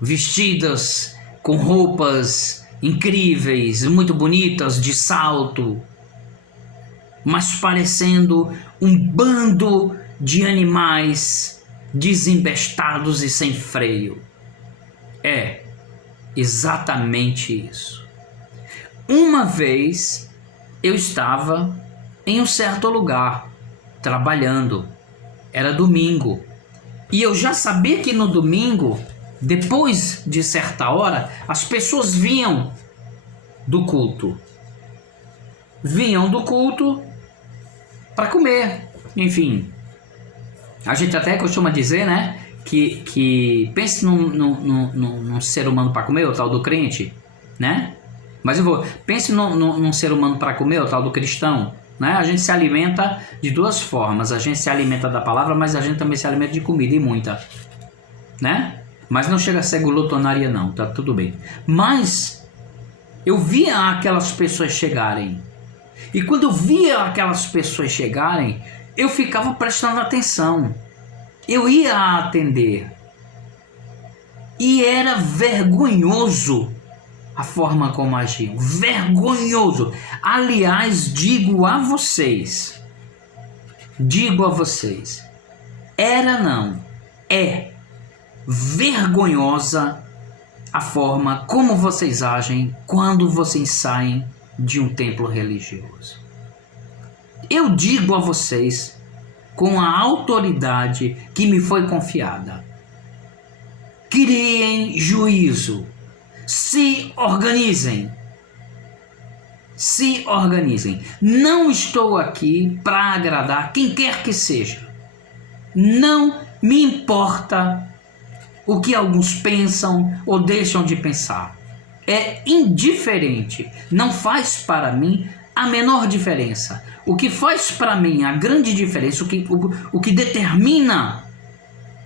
vestidas com roupas incríveis, muito bonitas, de salto, mas parecendo um bando de animais desembestados e sem freio. É exatamente isso. Uma vez eu estava em um certo lugar, trabalhando. Era domingo. E eu já sabia que no domingo, depois de certa hora, as pessoas vinham do culto. Vinham do culto para comer. Enfim, a gente até costuma dizer, né? Que pense num ser humano para comer, o tal do crente, né? Mas pense num ser humano para comer, o tal do cristão, né? A gente se alimenta de duas formas. A gente se alimenta da palavra, mas a gente também se alimenta de comida, e muita, né? Mas não chega a ser glutonaria não, tá tudo bem. Mas eu via aquelas pessoas chegarem. E quando eu via aquelas pessoas chegarem, eu ficava prestando atenção. Eu ia atender. E era vergonhoso a forma como agiam. Vergonhoso. Aliás, digo a vocês. É vergonhosa a forma como vocês agem quando vocês saem de um templo religioso. Eu digo a vocês com a autoridade que me foi confiada: criem juízo, se organizem. Não estou aqui para agradar quem quer que seja. Não me importa o que alguns pensam ou deixam de pensar. É indiferente. Não faz para mim a menor diferença. O que faz para mim a grande diferença, o que determina,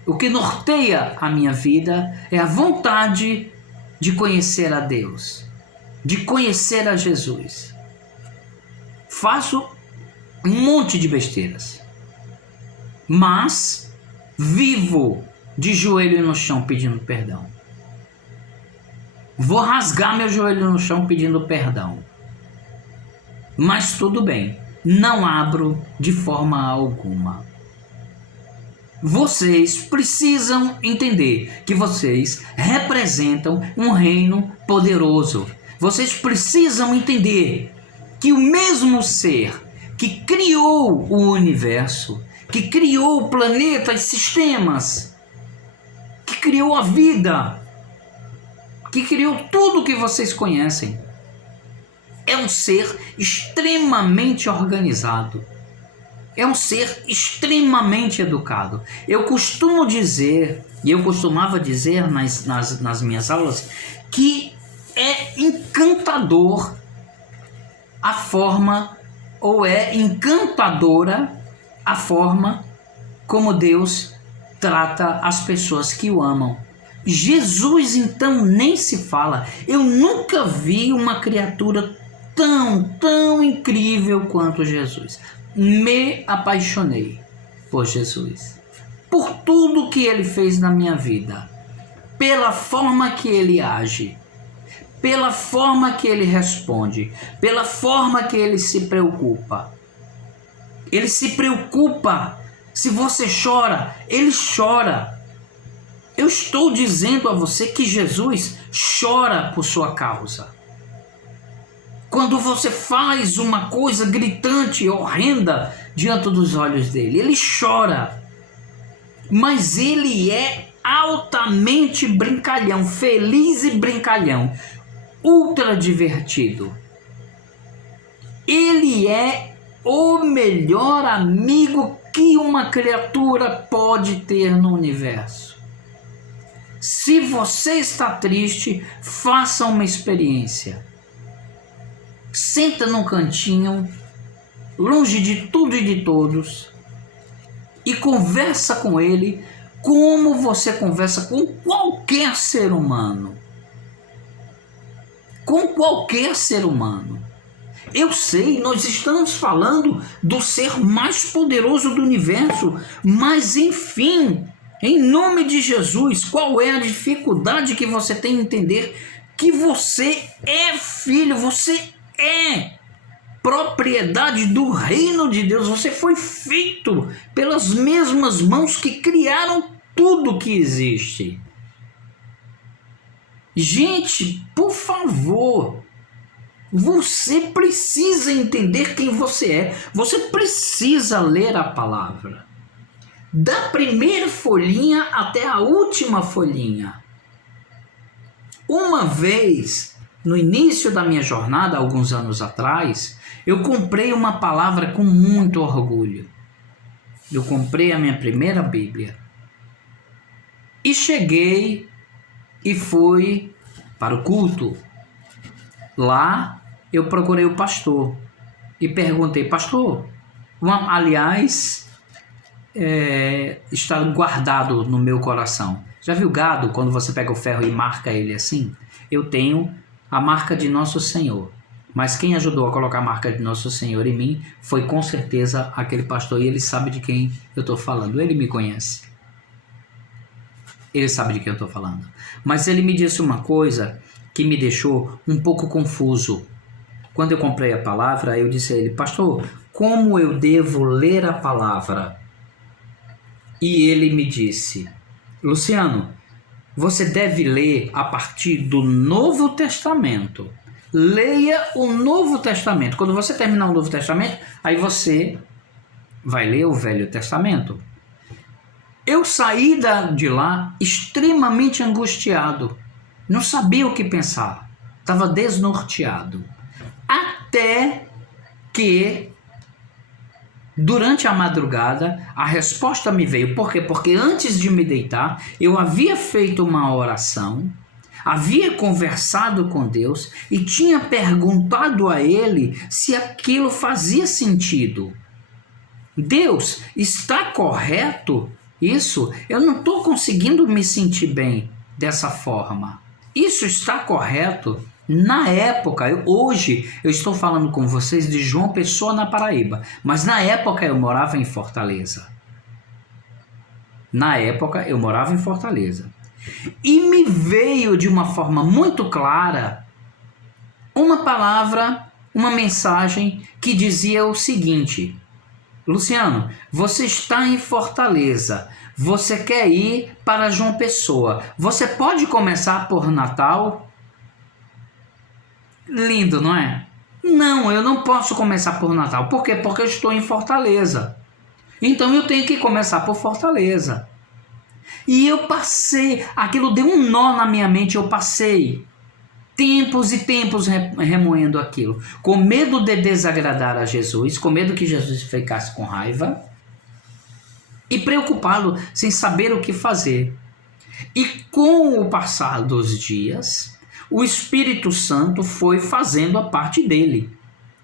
o que norteia a minha vida, é a vontade de conhecer a Deus, de conhecer a Jesus. Faço um monte de besteiras, mas vivo de joelho no chão pedindo perdão. Vou rasgar meu joelho no chão pedindo perdão. Mas tudo bem, não abro de forma alguma. Vocês precisam entender que vocês representam um reino poderoso. Vocês precisam entender que o mesmo ser que criou o universo, que criou planetas, sistemas, que criou a vida, que criou tudo que vocês conhecem, é um ser extremamente organizado. É um ser extremamente educado. Eu costumo dizer, e eu costumava dizer nas minhas aulas, que é encantador a forma, ou é encantadora a forma como Deus trata as pessoas que o amam. Jesus, então, nem se fala. Eu nunca vi uma criatura tão incrível quanto Jesus. Me apaixonei por Jesus, por tudo que ele fez na minha vida, pela forma que ele age, pela forma que ele responde, pela forma que ele se preocupa. Ele se preocupa. Se você chora, ele chora. Eu estou dizendo a você que Jesus chora por sua causa. Quando você faz uma coisa gritante e horrenda diante dos olhos dele, ele chora. Mas ele é altamente brincalhão, feliz e brincalhão, ultra divertido. Ele é o melhor amigo que uma criatura pode ter no universo. Se você está triste, faça uma experiência. Senta num cantinho, longe de tudo e de todos, e conversa com ele como você conversa com qualquer ser humano. Com qualquer ser humano. Eu sei, nós estamos falando do ser mais poderoso do universo, mas enfim, Em nome de Jesus, qual é a dificuldade que você tem em entender que você é filho, você é propriedade do reino de Deus, você foi feito pelas mesmas mãos que criaram tudo que existe. Gente, por favor, você precisa entender quem você é, você precisa ler a palavra, da primeira folhinha até a última folhinha. Uma vez, no início da minha jornada, alguns anos atrás, eu comprei uma palavra com muito orgulho. Eu comprei a minha primeira Bíblia. E cheguei e fui para o culto. Lá eu procurei o pastor e perguntei: pastor, aliás, está guardado no meu coração. Já viu gado quando você pega o ferro e marca ele assim? Eu tenho a marca de Nosso Senhor. Mas quem ajudou a colocar a marca de Nosso Senhor em mim foi com certeza aquele pastor, e ele sabe de quem eu estou falando. Ele me conhece. Ele sabe de quem eu estou falando. Mas ele me disse uma coisa que me deixou um pouco confuso. Quando eu comprei a palavra, eu disse a ele: pastor, como eu devo ler a palavra? E ele me disse: Luciano, você deve ler a partir do Novo Testamento. Leia o Novo Testamento. Quando você terminar o Novo Testamento, aí você vai ler o Velho Testamento. Eu saí de lá extremamente angustiado. Não sabia o que pensar. Estava desnorteado. Até que, durante a madrugada, a resposta me veio. Por quê? Porque antes de me deitar, eu havia feito uma oração, havia conversado com Deus e tinha perguntado a Ele se aquilo fazia sentido. Deus, está correto isso? Eu não estou conseguindo me sentir bem dessa forma. Isso está correto? Na época, hoje eu estou falando com vocês de João Pessoa, na Paraíba, mas na época eu morava em Fortaleza. E me veio de uma forma muito clara uma palavra, uma mensagem que dizia o seguinte: Luciano, você está em Fortaleza, você quer ir para João Pessoa, você pode começar por Natal? Lindo, não é? Não, eu não posso começar por Natal. Por quê? Porque eu estou em Fortaleza. Então eu tenho que começar por Fortaleza. E eu passei, aquilo deu um nó na minha mente, eu passei tempos e tempos remoendo aquilo, com medo de desagradar a Jesus, com medo que Jesus ficasse com raiva e preocupado, sem saber o que fazer. E com o passar dos dias, o Espírito Santo foi fazendo a parte dele,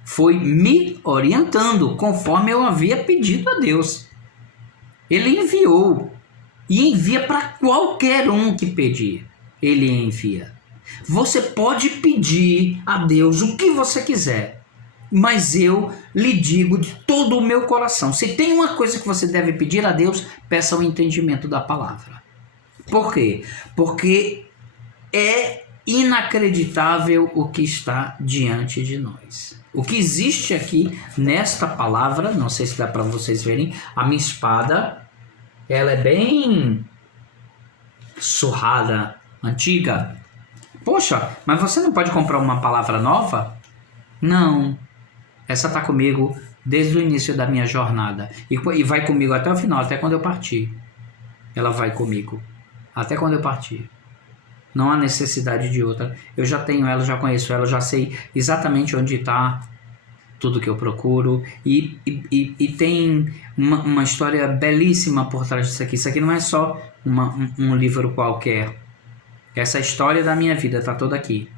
foi me orientando conforme eu havia pedido a Deus. Ele enviou, e envia para qualquer um que pedir, ele envia. Você pode pedir a Deus o que você quiser, mas eu lhe digo de todo o meu coração, se tem uma coisa que você deve pedir a Deus, peça o entendimento da palavra. Por quê? Porque é inacreditável o que está diante de nós. O que existe aqui nesta palavra, não sei se dá para vocês verem, a minha espada, ela é bem surrada, antiga. Poxa, mas você não pode comprar uma palavra nova? Não. Essa está comigo desde o início da minha jornada. E vai comigo até o final, até quando eu partir. Ela vai comigo até quando eu partir. Não há necessidade de outra. Eu já tenho ela, já conheço ela, já sei exatamente onde está tudo que eu procuro. E tem uma história belíssima por trás disso aqui. Isso aqui não é só um livro qualquer. Essa história da minha vida está toda aqui.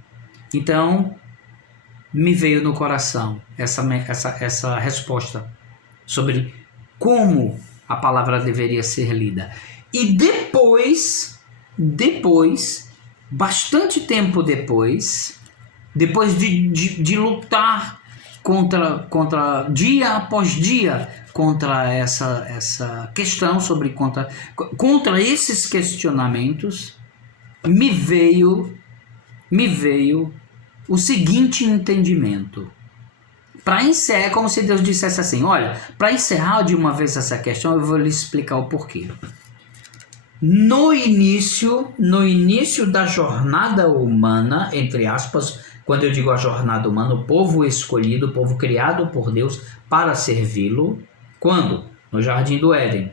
Então, me veio no coração essa resposta sobre como a palavra deveria ser lida. E depois, bastante tempo depois de lutar contra dia após dia, contra essa questão, contra esses questionamentos, me veio o seguinte entendimento. Para encerrar, é como se Deus dissesse assim: olha, para encerrar de uma vez essa questão, eu vou lhe explicar o porquê. No início da jornada humana, entre aspas, quando eu digo a jornada humana, o povo escolhido, o povo criado por Deus para servi-lo, quando? No Jardim do Éden.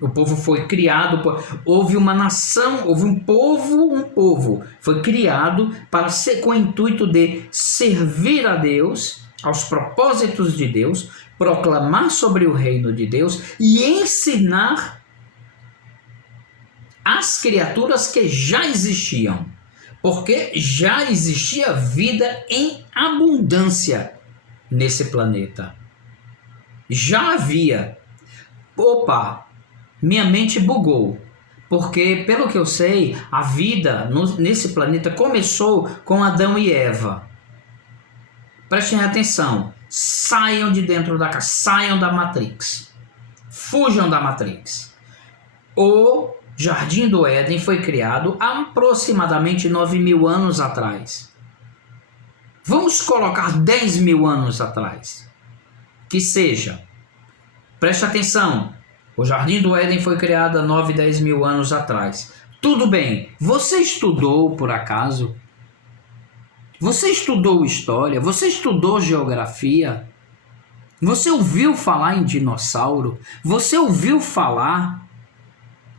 O povo foi criado, houve uma nação, houve um povo foi criado para ser com o intuito de servir a Deus, aos propósitos de Deus, proclamar sobre o reino de Deus e ensinar as criaturas que já existiam, porque já existia vida em abundância nesse planeta. Já havia. Minha mente bugou, porque, pelo que eu sei, a vida nesse planeta começou com Adão e Eva. Prestem atenção, saiam de dentro da casa, saiam da Matrix, fujam da Matrix. O Jardim do Éden foi criado há aproximadamente 9.000 anos atrás. Vamos colocar 10.000 anos atrás, que seja. Preste atenção. O Jardim do Éden foi criado há 9, 10 mil anos atrás. Tudo bem, você estudou por acaso? Você estudou história? Você estudou geografia? Você ouviu falar em dinossauro? Você ouviu falar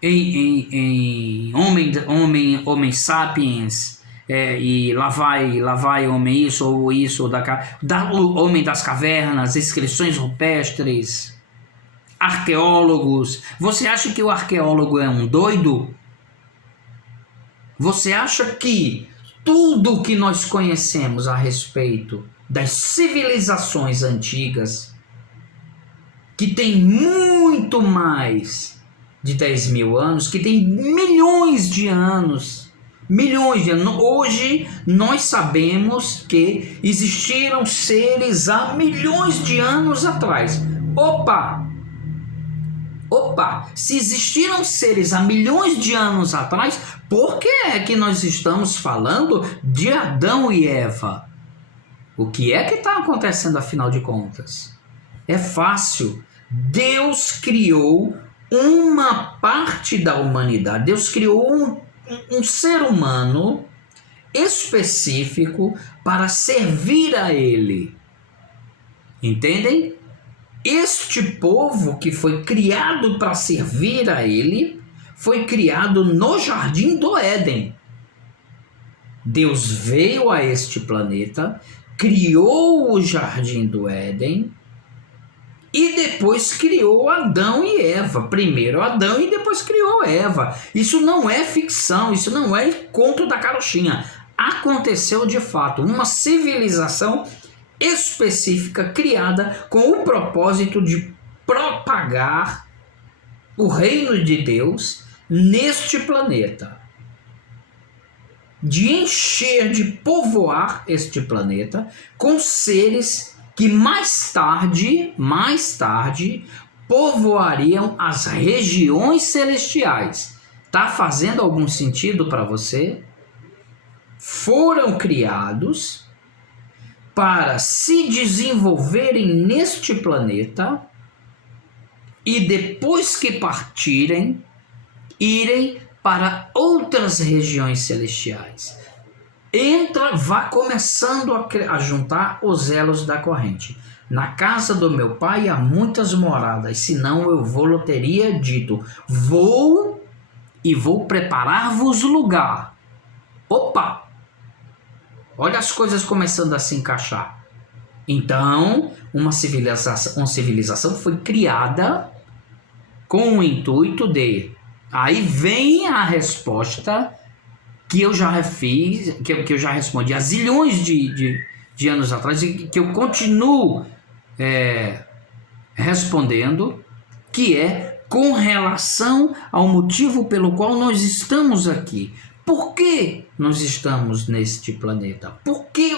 em homem sapiens? E lá vai homem isso ou isso, o homem das cavernas, inscrições rupestres, arqueólogos. Você acha que o arqueólogo é um doido? Você acha que tudo que nós conhecemos a respeito das civilizações antigas, que tem muito mais de 10.000 anos, que tem milhões de anos, hoje nós sabemos que existiram seres há milhões de anos atrás. Se existiram seres há milhões de anos atrás, por que é que nós estamos falando de Adão e Eva? O que é que está acontecendo, afinal de contas? É fácil. Deus criou uma parte da humanidade. Deus criou um ser humano específico para servir a Ele. Entendem? Este povo que foi criado para servir a Ele foi criado no Jardim do Éden. Deus veio a este planeta, criou o Jardim do Éden e depois criou Adão e Eva. Primeiro Adão e depois criou Eva. Isso não é ficção, isso não é conto da carochinha. Aconteceu de fato uma civilização específica criada com o propósito de propagar o reino de Deus neste planeta, de encher, de povoar este planeta com seres que mais tarde povoariam as regiões celestiais. Tá fazendo algum sentido para você? Foram criados para se desenvolverem neste planeta e depois que partirem, irem para outras regiões celestiais. Vá começando a juntar os elos da corrente. Na casa do meu pai há muitas moradas, senão eu teria dito, vou preparar-vos lugar. Olha as coisas começando a se encaixar. Então, uma civilização foi criada com o intuito de... Aí vem a resposta que eu já fiz, que eu já respondi há zilhões de anos atrás e que eu continuo respondendo, que é com relação ao motivo pelo qual nós estamos aqui. Por que nós estamos neste planeta?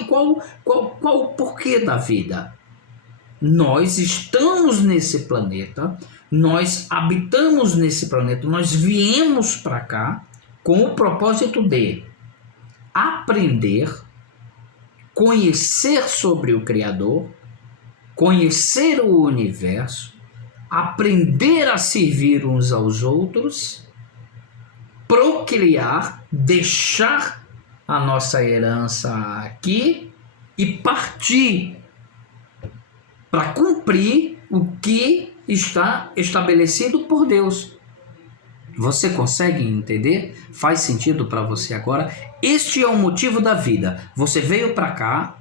Qual o porquê da vida? Nós estamos nesse planeta, nós habitamos nesse planeta, nós viemos para cá com o propósito de aprender, conhecer sobre o Criador, conhecer o universo, aprender a servir uns aos outros, procriar, deixar a nossa herança aqui e partir para cumprir o que está estabelecido por Deus. Você consegue entender? Faz sentido para você agora? Este é o motivo da vida. Você veio para cá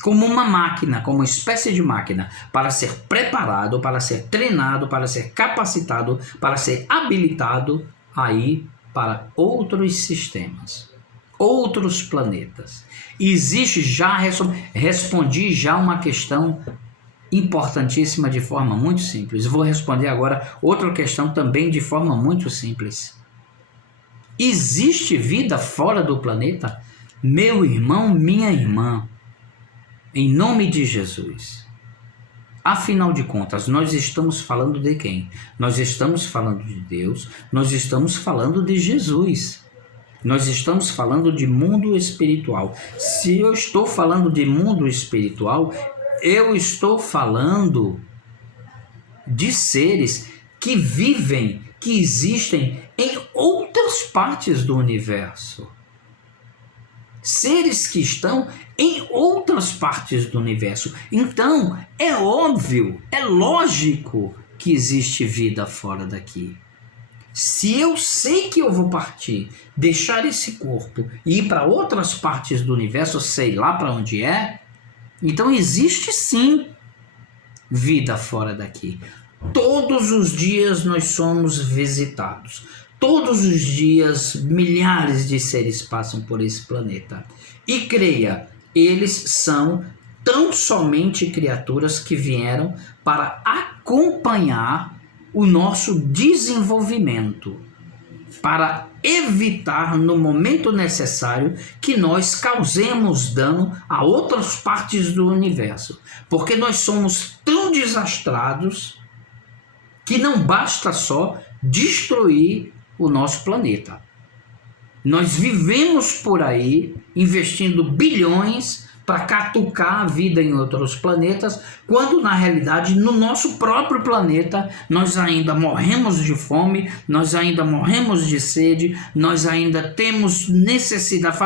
como uma máquina, como uma espécie de máquina, para ser preparado, para ser treinado, para ser capacitado, para ser habilitado aí para outros sistemas, outros planetas. Existe já, respondi já uma questão importantíssima de forma muito simples. Vou responder agora outra questão também de forma muito simples. Existe vida fora do planeta? Meu irmão, minha irmã, em nome de Jesus. Afinal de contas, nós estamos falando de quem? Nós estamos falando de Deus, nós estamos falando de Jesus. Nós estamos falando de mundo espiritual. Se eu estou falando de mundo espiritual, eu estou falando de seres que vivem, que existem em outras partes do universo. Seres que estão em outras partes do universo. Então, é óbvio, é lógico que existe vida fora daqui. Se eu sei que eu vou partir, deixar esse corpo e ir para outras partes do universo, sei lá para onde é, então existe sim vida fora daqui. Todos os dias nós somos visitados. Todos os dias milhares de seres passam por esse planeta. E creia, eles são tão somente criaturas que vieram para acompanhar o nosso desenvolvimento, para evitar no momento necessário que nós causemos dano a outras partes do universo, porque nós somos tão desastrados que não basta só destruir o nosso planeta. Nós vivemos por aí investindo bilhões para catucar a vida em outros planetas, quando na realidade no nosso próprio planeta nós ainda morremos de fome, nós ainda morremos de sede, nós ainda temos necessidade,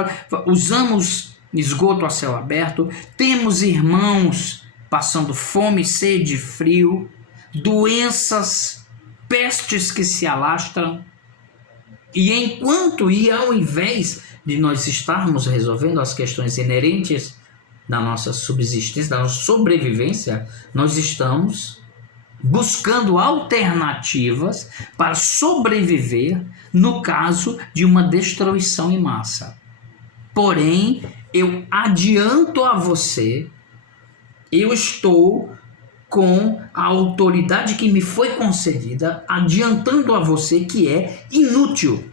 usamos esgoto a céu aberto, temos irmãos passando fome, sede, frio, doenças, pestes que se alastram. E ao invés de nós estarmos resolvendo as questões inerentes da nossa subsistência, da nossa sobrevivência, nós estamos buscando alternativas para sobreviver no caso de uma destruição em massa. Porém, eu adianto a você, eu estou com a autoridade que me foi concedida, adiantando a você que é inútil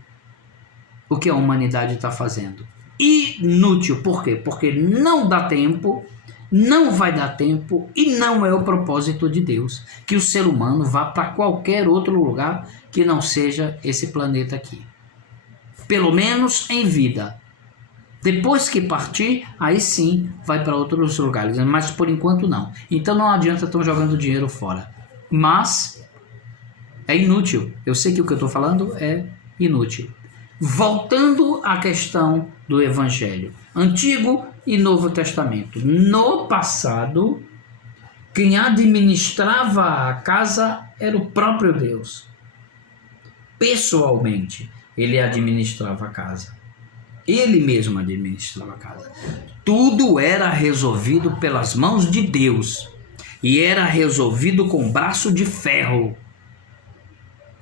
o que a humanidade está fazendo. Inútil. Por quê? Porque não dá tempo, não vai dar tempo e não é o propósito de Deus que o ser humano vá para qualquer outro lugar que não seja esse planeta aqui. Pelo menos em vida. Depois que partir, aí sim vai para outros lugares, mas por enquanto não. Então não adianta estão jogando dinheiro fora. Mas é inútil. Eu sei que o que eu estou falando é inútil. Voltando à questão do Evangelho, Antigo e Novo Testamento. No passado, quem administrava a casa era o próprio Deus. Pessoalmente, ele administrava a casa. Ele mesmo administrava a casa. Tudo era resolvido pelas mãos de Deus. E era resolvido com braço de ferro.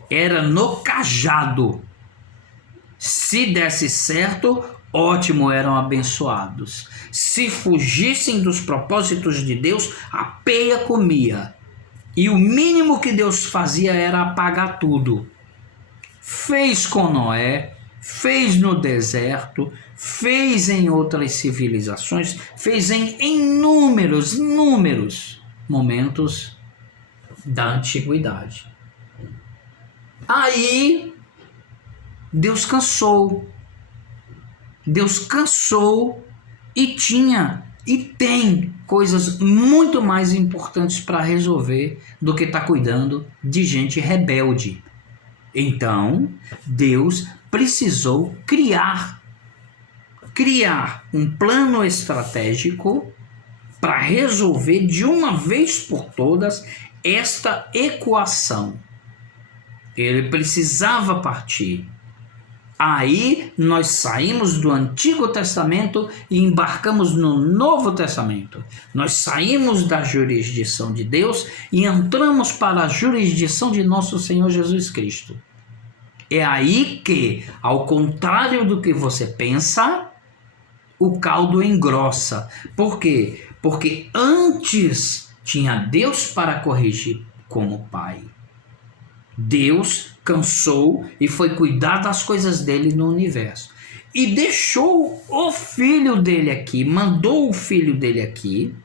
Era no cajado. Se desse certo, ótimo, eram abençoados. Se fugissem dos propósitos de Deus, a peia comia. E o mínimo que Deus fazia era apagar tudo. Fez com Noé, fez no deserto, fez em outras civilizações, fez em inúmeros momentos da antiguidade. Aí Deus cansou e tinha e tem coisas muito mais importantes para resolver do que estar cuidando de gente rebelde. Então, Deus precisou criar um plano estratégico para resolver de uma vez por todas esta equação. Ele precisava partir. Aí nós saímos do Antigo Testamento e embarcamos no Novo Testamento. Nós saímos da jurisdição de Deus e entramos para a jurisdição de nosso Senhor Jesus Cristo. É aí que, ao contrário do que você pensa, o caldo engrossa. Por quê? Porque antes tinha Deus para corrigir como Pai. Deus cansou e foi cuidar das coisas dele no universo. E deixou o filho dele aqui, mandou o filho dele aqui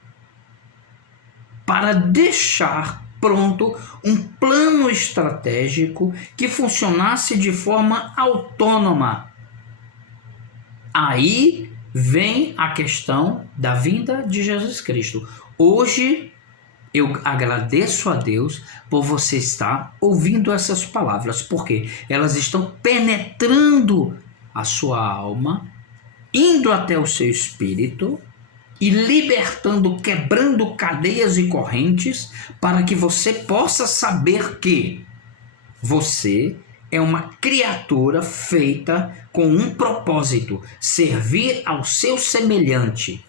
para deixar pronto um plano estratégico que funcionasse de forma autônoma. Aí vem a questão da vinda de Jesus Cristo. Hoje eu agradeço a Deus por você estar ouvindo essas palavras, porque elas estão penetrando a sua alma, indo até o seu espírito e libertando, quebrando cadeias e correntes, para que você possa saber que você é uma criatura feita com um propósito: servir ao seu semelhante.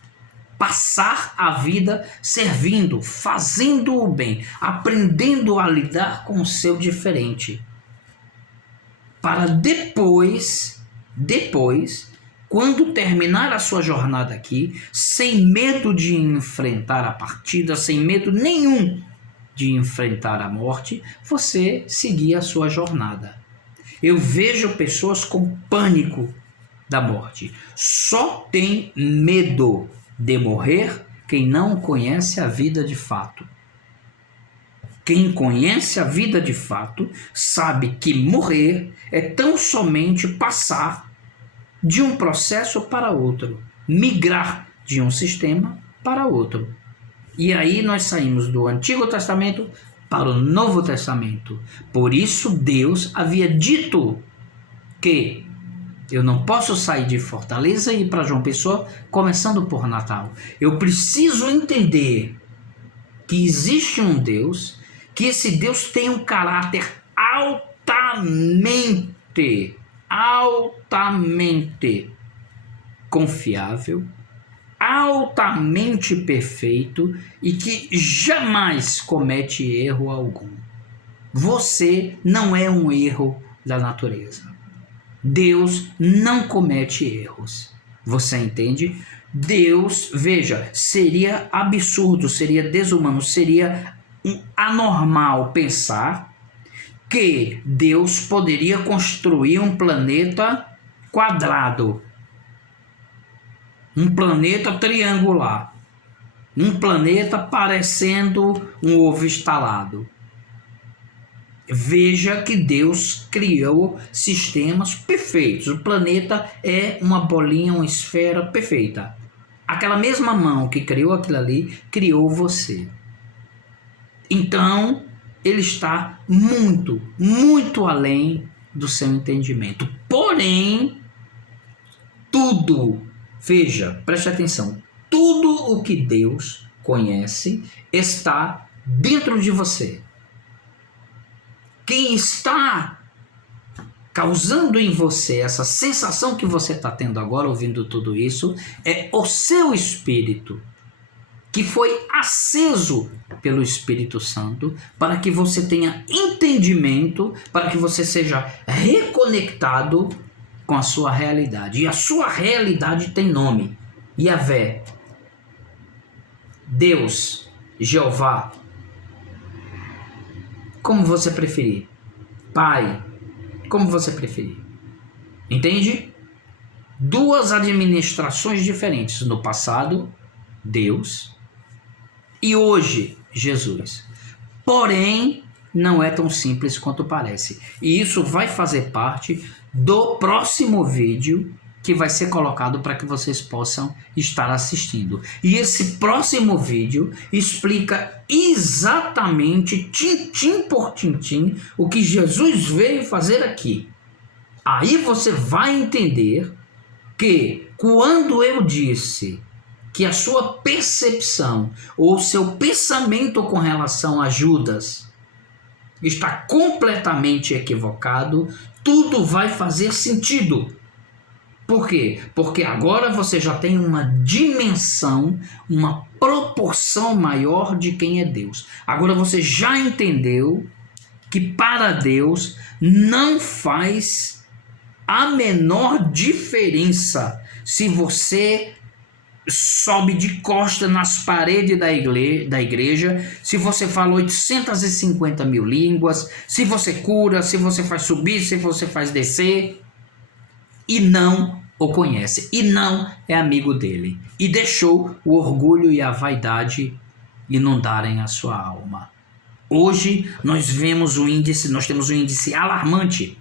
Passar a vida servindo, fazendo o bem, aprendendo a lidar com o seu diferente. Para depois, quando terminar a sua jornada aqui, sem medo de enfrentar a partida, sem medo nenhum de enfrentar a morte, você seguir a sua jornada. Eu vejo pessoas com pânico da morte. Só tem medo de morrer quem não conhece a vida de fato. Quem conhece a vida de fato sabe que morrer é tão somente passar de um processo para outro, migrar de um sistema para outro. E aí nós saímos do Antigo Testamento para o Novo Testamento. Por isso Deus havia dito que eu não posso sair de Fortaleza e ir para João Pessoa, começando por Natal. Eu preciso entender que existe um Deus, que esse Deus tem um caráter altamente confiável, altamente perfeito e que jamais comete erro algum. Você não é um erro da natureza. Deus não comete erros. Você entende? Deus, veja, seria absurdo, seria desumano, seria anormal pensar que Deus poderia construir um planeta quadrado, um planeta triangular, um planeta parecendo um ovo estalado. Veja que Deus criou sistemas perfeitos. O planeta é uma bolinha, uma esfera perfeita. Aquela mesma mão que criou aquilo ali, criou você. Então, ele está muito além do seu entendimento. Porém, tudo, veja, preste atenção, tudo o que Deus conhece está dentro de você. Quem está causando em você essa sensação que você está tendo agora, ouvindo tudo isso, é o seu espírito, que foi aceso pelo Espírito Santo, para que você tenha entendimento, para que você seja reconectado com a sua realidade. E a sua realidade tem nome: Yahvé, Deus, Jeová, como você preferir, Pai, como você preferir. Entende? Duas administrações diferentes. No passado, Deus, e hoje, Jesus. Porém, não é tão simples quanto parece. E isso vai fazer parte do próximo vídeo que vai ser colocado para que vocês possam estar assistindo. E esse próximo vídeo explica exatamente, tintim por tintim, o que Jesus veio fazer aqui. Aí você vai entender que quando eu disse que a sua percepção ou seu pensamento com relação a Judas está completamente equivocado, tudo vai fazer sentido. Por quê? Porque agora você já tem uma dimensão, uma proporção maior de quem é Deus. Agora você já entendeu que para Deus não faz a menor diferença se você sobe de costa nas paredes da igreja, se você fala 850 mil línguas, se você cura, se você faz subir, se você faz descer, e não o conhece, e não é amigo dele, e deixou o orgulho e a vaidade inundarem a sua alma. Hoje nós temos um índice alarmante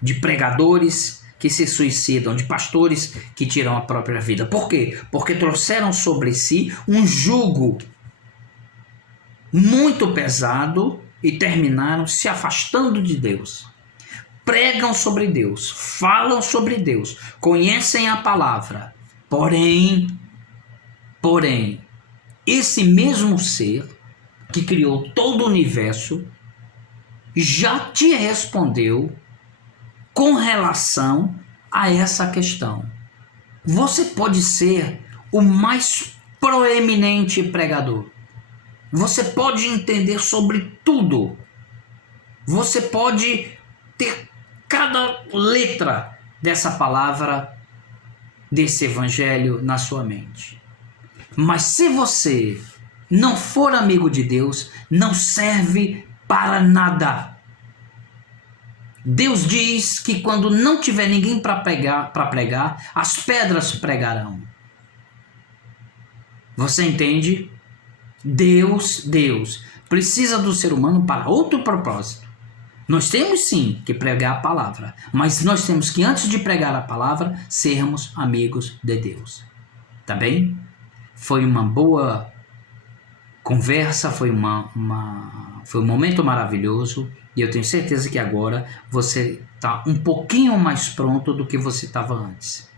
de pregadores que se suicidam, de pastores que tiram a própria vida. Por quê? Porque trouxeram sobre si um jugo muito pesado e terminaram se afastando de Deus. Pregam sobre Deus, falam sobre Deus, conhecem a palavra. Porém, esse mesmo ser que criou todo o universo já te respondeu com relação a essa questão. Você pode ser o mais proeminente pregador. Você pode entender sobre tudo. Você pode ter cada letra dessa palavra, desse evangelho na sua mente. Mas se você não for amigo de Deus, não serve para nada. Deus diz que quando não tiver ninguém para pregar, as pedras pregarão. Você entende? Deus precisa do ser humano para outro propósito. Nós temos sim que pregar a palavra, mas nós temos que, antes de pregar a palavra, sermos amigos de Deus. Tá bem? Foi uma boa conversa, foi um momento maravilhoso. E eu tenho certeza que agora você está um pouquinho mais pronto do que você estava antes.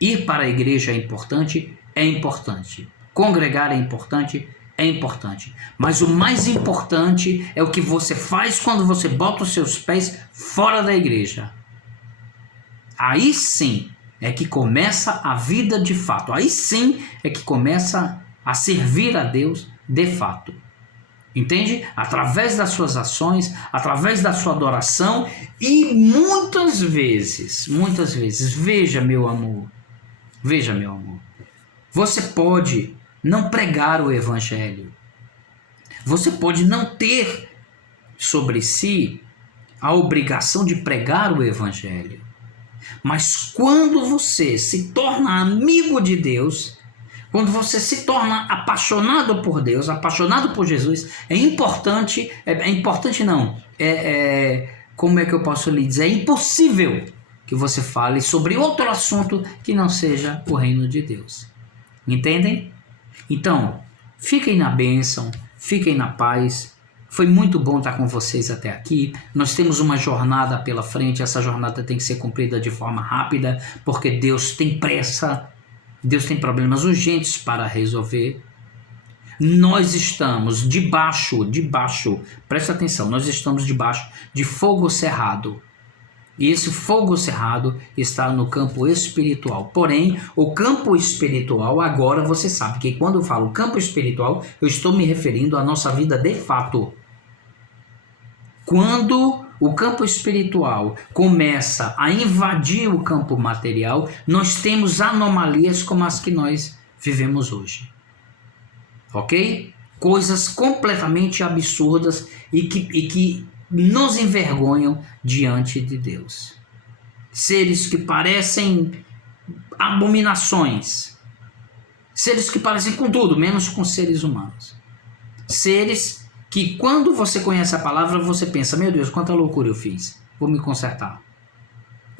Ir para a igreja é importante? É importante. Congregar é importante? É importante. Mas o mais importante é o que você faz quando você bota os seus pés fora da igreja. Aí sim é que começa a vida de fato. Aí sim é que começa a servir a Deus de fato. Entende? Através das suas ações, através da sua adoração e muitas vezes, veja meu amor, você pode não pregar o evangelho, você pode não ter sobre si a obrigação de pregar o evangelho, mas quando você se torna amigo de Deus, quando você se torna apaixonado por Deus, apaixonado por Jesus, como é que eu posso lhe dizer? É impossível que você fale sobre outro assunto que não seja o reino de Deus. Entendem? Então, fiquem na bênção, fiquem na paz. Foi muito bom estar com vocês até aqui. Nós temos uma jornada pela frente, essa jornada tem que ser cumprida de forma rápida, porque Deus tem pressa. Deus tem problemas urgentes para resolver. Nós estamos debaixo, presta atenção, nós estamos debaixo de fogo cerrado. E esse fogo cerrado está no campo espiritual. Porém, o campo espiritual, agora você sabe que quando eu falo campo espiritual, eu estou me referindo à nossa vida de fato. Quando o campo espiritual começa a invadir o campo material, nós temos anomalias como as que nós vivemos hoje. Ok? Coisas completamente absurdas e que nos envergonham diante de Deus. seres que parecem abominações, seres que parecem com tudo, menos com seres humanos. Seres que quando você conhece a palavra, você pensa, meu Deus, quanta loucura eu fiz, vou me consertar.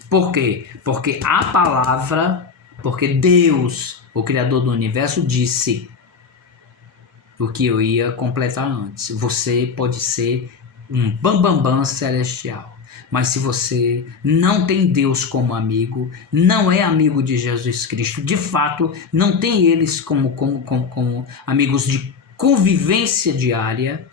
Por quê? Porque a palavra, porque Deus, o Criador do Universo, disse o que eu ia completar antes. Você pode ser um bambambam celestial, mas se você não tem Deus como amigo, não é amigo de Jesus Cristo, de fato, não tem eles como amigos de convivência diária,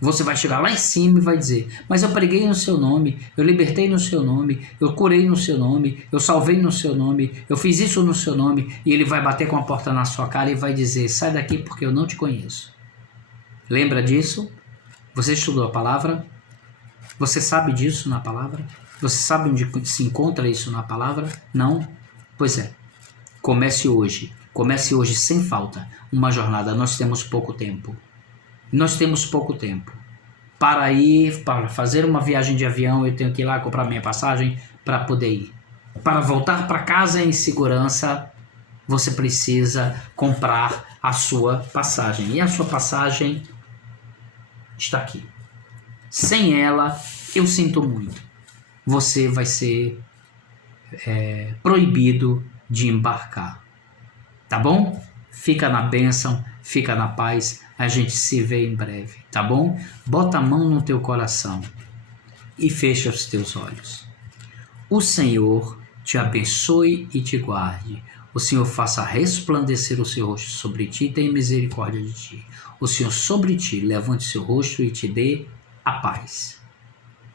você vai chegar lá em cima e vai dizer, mas eu preguei no seu nome, eu libertei no seu nome, eu curei no seu nome, eu salvei no seu nome, eu fiz isso no seu nome, e ele vai bater com a porta na sua cara e vai dizer, sai daqui porque eu não te conheço. Lembra disso? Você estudou a palavra? Você sabe disso na palavra? Você sabe onde se encontra isso na palavra? Não? Pois é. Comece hoje sem falta uma jornada. Nós temos pouco tempo. Para fazer uma viagem de avião, eu tenho que ir lá comprar minha passagem para poder ir. Para voltar para casa em segurança, você precisa comprar a sua passagem. E a sua passagem está aqui. Sem ela, eu sinto muito. Você vai ser proibido de embarcar. Tá bom? Fica na bênção, fica na paz. A gente se vê em breve, tá bom? Bota a mão no teu coração e fecha os teus olhos. O Senhor te abençoe e te guarde. O Senhor faça resplandecer o seu rosto sobre ti e tenha misericórdia de ti. O Senhor sobre ti levante seu rosto e te dê a paz.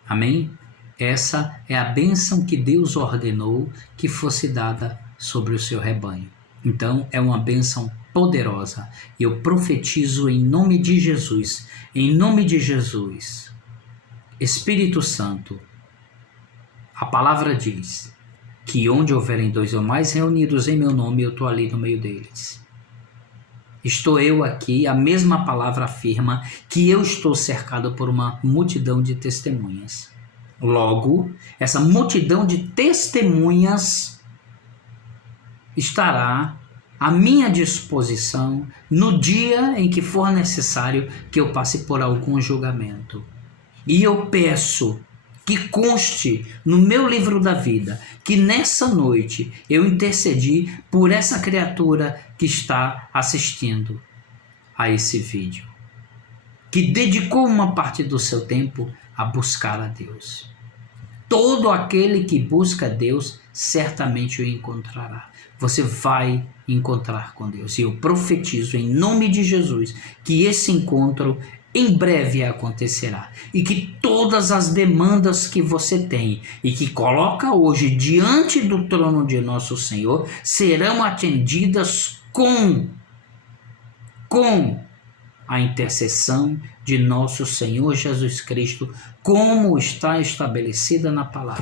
Amém? Essa é a bênção que Deus ordenou que fosse dada sobre o seu rebanho. Então, é uma bênção poderosa. Eu profetizo em nome de Jesus. Em nome de Jesus. Espírito Santo, a palavra diz que onde houverem 2 ou mais reunidos em meu nome, eu estou ali no meio deles. Estou eu aqui, a mesma palavra afirma que eu estou cercado por uma multidão de testemunhas. Logo, essa multidão de testemunhas estará à minha disposição no dia em que for necessário que eu passe por algum julgamento. E eu peço que conste no meu livro da vida que nessa noite eu intercedi por essa criatura que está assistindo a esse vídeo, que dedicou uma parte do seu tempo a buscar a Deus. Todo aquele que busca Deus certamente o encontrará. Você vai encontrar com Deus. E eu profetizo em nome de Jesus que esse encontro em breve acontecerá. E que todas as demandas que você tem e que coloca hoje diante do trono de nosso Senhor serão atendidas com a intercessão de nosso Senhor Jesus Cristo, como está estabelecida na palavra.